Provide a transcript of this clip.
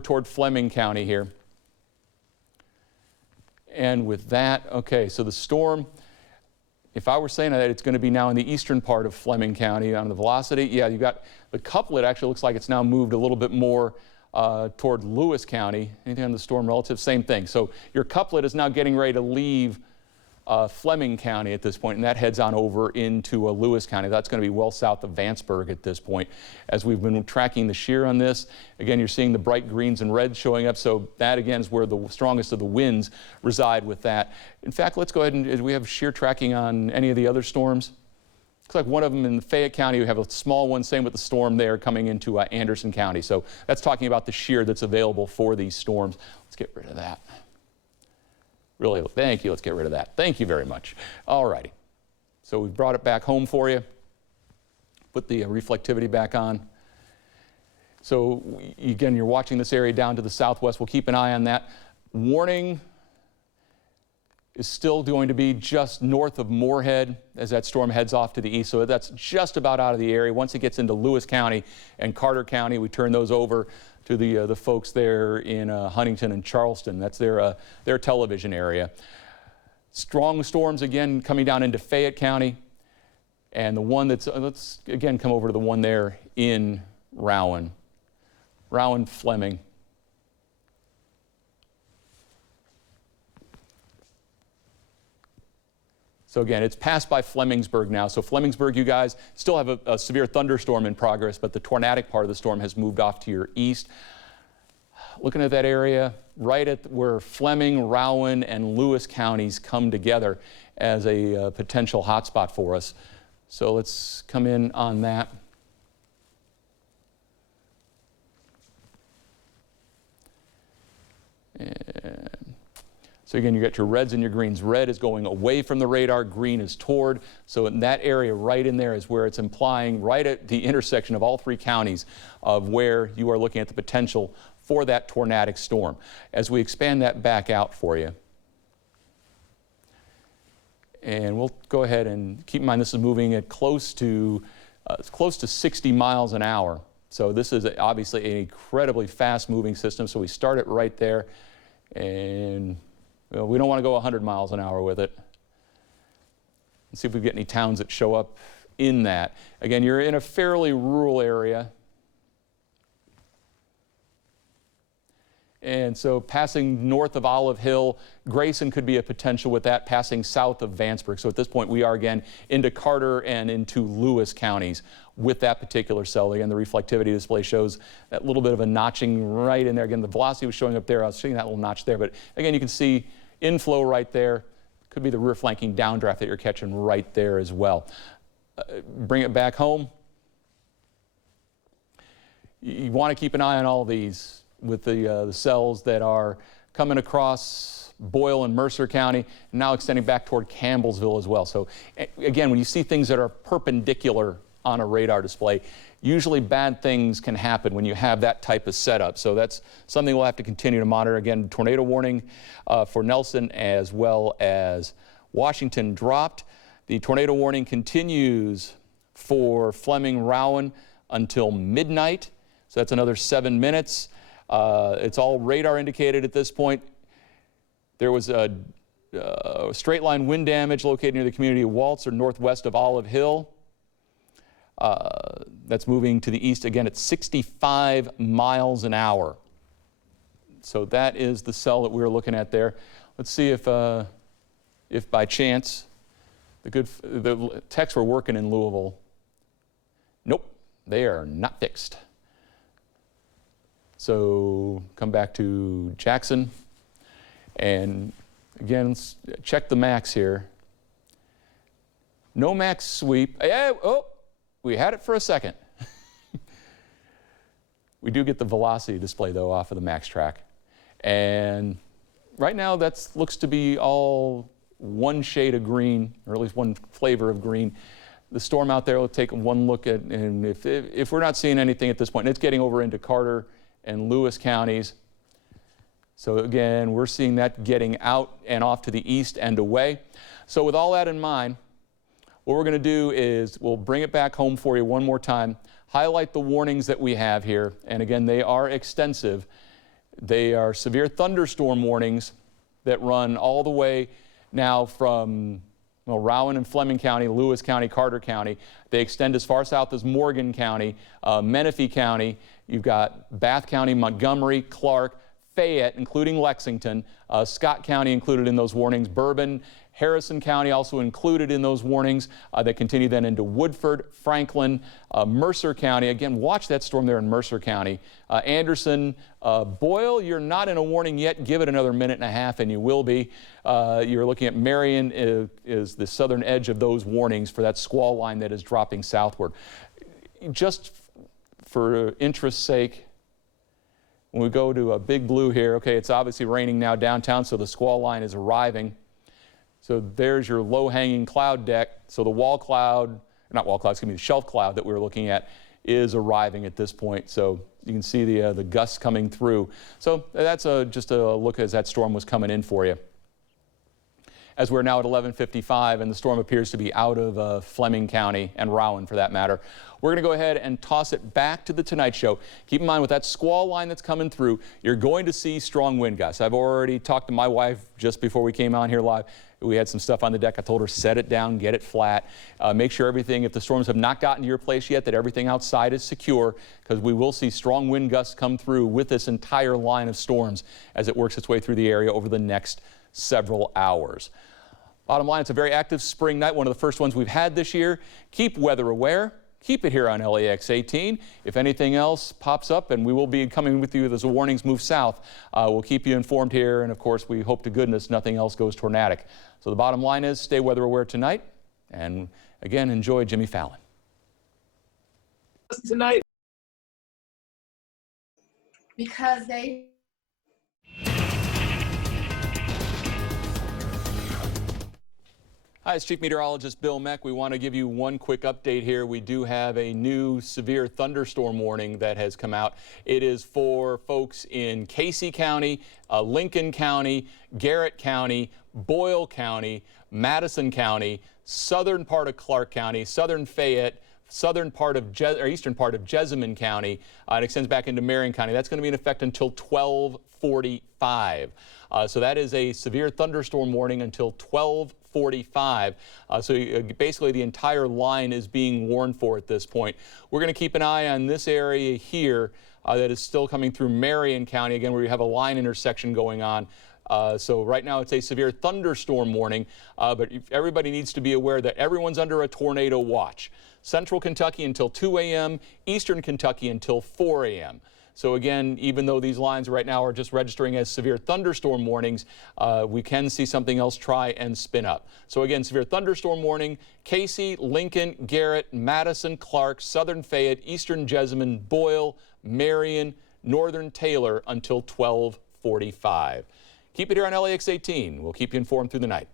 toward Fleming County here. And with that, okay, so the storm, if I were saying that it's going to be now in the eastern part of Fleming County on the velocity, yeah, you got the couplet actually looks like it's now moved a little bit more toward Lewis County. Anything on the storm relative? Same thing. So your couplet is now getting ready to leave Fleming County at this point, and that heads on over into Lewis County. That's going to be well south of Vanceburg at this point. As we've been tracking the shear on this, again, you're seeing the bright greens and reds showing up, so that again is where the strongest of the winds reside with that. In fact, let's go ahead and, do we have shear tracking on any of the other storms? Looks like one of them in Fayette County, we have a small one, same with the storm there coming into Anderson County. So that's talking about the shear that's available for these storms. Let's get rid of that. Really, thank you. Let's get rid of that. Thank you very much. All righty. So we've brought it back home for you. Put the reflectivity back on. So again, you're watching this area down to the southwest. We'll keep an eye on that. Warning is still going to be just north of Moorhead as that storm heads off to the east. So that's just about out of the area. Once it gets into Lewis County and Carter County, we turn those over to the folks there in Huntington and Charleston. That's their television area. Strong storms again coming down into Fayette County. And the one that's, let's again come over to the one there in Rowan. Rowan, Fleming. So again, it's passed by Flemingsburg now. So Flemingsburg, you guys still have a severe thunderstorm in progress, but the tornadic part of the storm has moved off to your east. Looking at that area, right at where Fleming, Rowan, and Lewis counties come together as a potential hotspot for us. So let's come in on that. So again, you got your reds and your greens. Red is going away from the radar, green is toward. So in that area right in there is where it's implying right at the intersection of all three counties of where you are looking at the potential for that tornadic storm. As we expand that back out for you. And we'll go ahead and keep in mind this is moving at close to 60 miles an hour. So this is obviously an incredibly fast moving system. So we start it right there, and well, we don't want to go 100 miles an hour with it. Let's see if we get any towns that show up in that. Again, you're in a fairly rural area. And so passing north of Olive Hill, Grayson could be a potential with that, passing south of Vanceburg. So at this point, we are again into Carter and into Lewis counties with that particular cell. Again, the reflectivity display shows that little bit of a notching right in there. Again, the velocity was showing up there. I was seeing that little notch there. But again, you can see inflow right there. Could be the rear flanking downdraft that you're catching right there as well. Bring it back home. You want to keep an eye on all these with the cells that are coming across Boyle and Mercer County, and now extending back toward Campbellsville as well. So again, when you see things that are perpendicular on a radar display, usually bad things can happen when you have that type of setup. So that's something we'll have to continue to monitor. Again, tornado warning for Nelson as well as Washington dropped. The tornado warning continues for Fleming, Rowan until midnight. So that's another 7 minutes. It's all radar indicated at this point. There was a straight line wind damage located near the community of Waltz or northwest of Olive Hill. That's moving to the east again at 65 miles an hour. So that is the cell that we were looking at there. Let's see if by chance the techs were working in Louisville. Nope, they are not fixed. So come back to Jackson, and again, let's check the max here. No max sweep. Oh, we had it for a second. We do get the velocity display though off of the max track, and right now that looks to be all one shade of green, or at least one flavor of green. The storm out there, we'll take one look at, and if we're not seeing anything at this point, and it's getting over into Carter and Lewis counties. So again, we're seeing that getting out and off to the east and away. So with all that in mind, what we're going to do is we'll bring it back home for you one more time, highlight the warnings that we have here, and again, they are extensive, They are severe thunderstorm warnings that run all the way now from Rowan and Fleming County, Lewis County, Carter County. They extend as far south as Morgan County, Menifee County. You've got Bath County, Montgomery, Clark, Fayette, including Lexington, Scott County included in those warnings, Bourbon, Harrison County also included in those warnings. They continue then into Woodford, Franklin, Mercer County. Again, watch that storm there in Mercer County. Anderson, Boyle, you're not in a warning yet. Give it another minute and a half and you will be. You're looking at Marion is the southern edge of those warnings for that squall line that is dropping southward. Just for interest's sake, when we go to a big blue here, okay, it's obviously raining now downtown, so the squall line is arriving. So there's your low-hanging cloud deck. So the wall cloud, not wall cloud, excuse me, the shelf cloud that we were looking at is arriving at this point. So you can see the gusts coming through. So that's just a look as that storm was coming in for you. As we're now at 11:55 and the storm appears to be out of Fleming County and Rowan for that matter. We're going to go ahead and toss it back to the Tonight Show. Keep in mind with that squall line that's coming through, you're going to see strong wind gusts. I've already talked to my wife just before we came on here live. We had some stuff on the deck. I told her set it down, get it flat, make sure everything, if the storms have not gotten to your place yet, that everything outside is secure, because we will see strong wind gusts come through with this entire line of storms as it works its way through the area over the next several hours. Bottom line, it's a very active spring night, one of the first ones we've had this year. Keep weather aware. Keep it here on LEX 18. If anything else pops up, and we will be coming with you as the warnings move south, we'll keep you informed here. And of course, we hope to goodness nothing else goes tornadic. So the bottom line is stay weather aware tonight. And again, enjoy Jimmy Fallon. Tonight. Because they Hi, it's Chief Meteorologist Bill Meck. We want to give you one quick update here. We do have a new severe thunderstorm warning that has come out. It is for folks in Casey County, Lincoln County, Garrett County, Boyle County, Madison County, southern part of Clark County, southern Fayette, southern part of eastern part of Jessamine County. It extends back into Marion County. That's going to be in effect until 12:45. So that is a severe thunderstorm warning until 12:45. Basically the entire line is being warned for at this point. We're going to keep an eye on this area here that is still coming through Marion County, again, where you have a line intersection going on. So right now it's a severe thunderstorm warning, but everybody needs to be aware that everyone's under a tornado watch. Central Kentucky until 2 a.m., Eastern Kentucky until 4 a.m. So again, even though these lines right now are just registering as severe thunderstorm warnings, we can see something else try and spin up. So again, severe thunderstorm warning, Casey, Lincoln, Garrett, Madison, Clark, southern Fayette, eastern Jessamine, Boyle, Marion, northern Taylor until 12:45. Keep it here on LEX 18. We'll keep you informed through the night.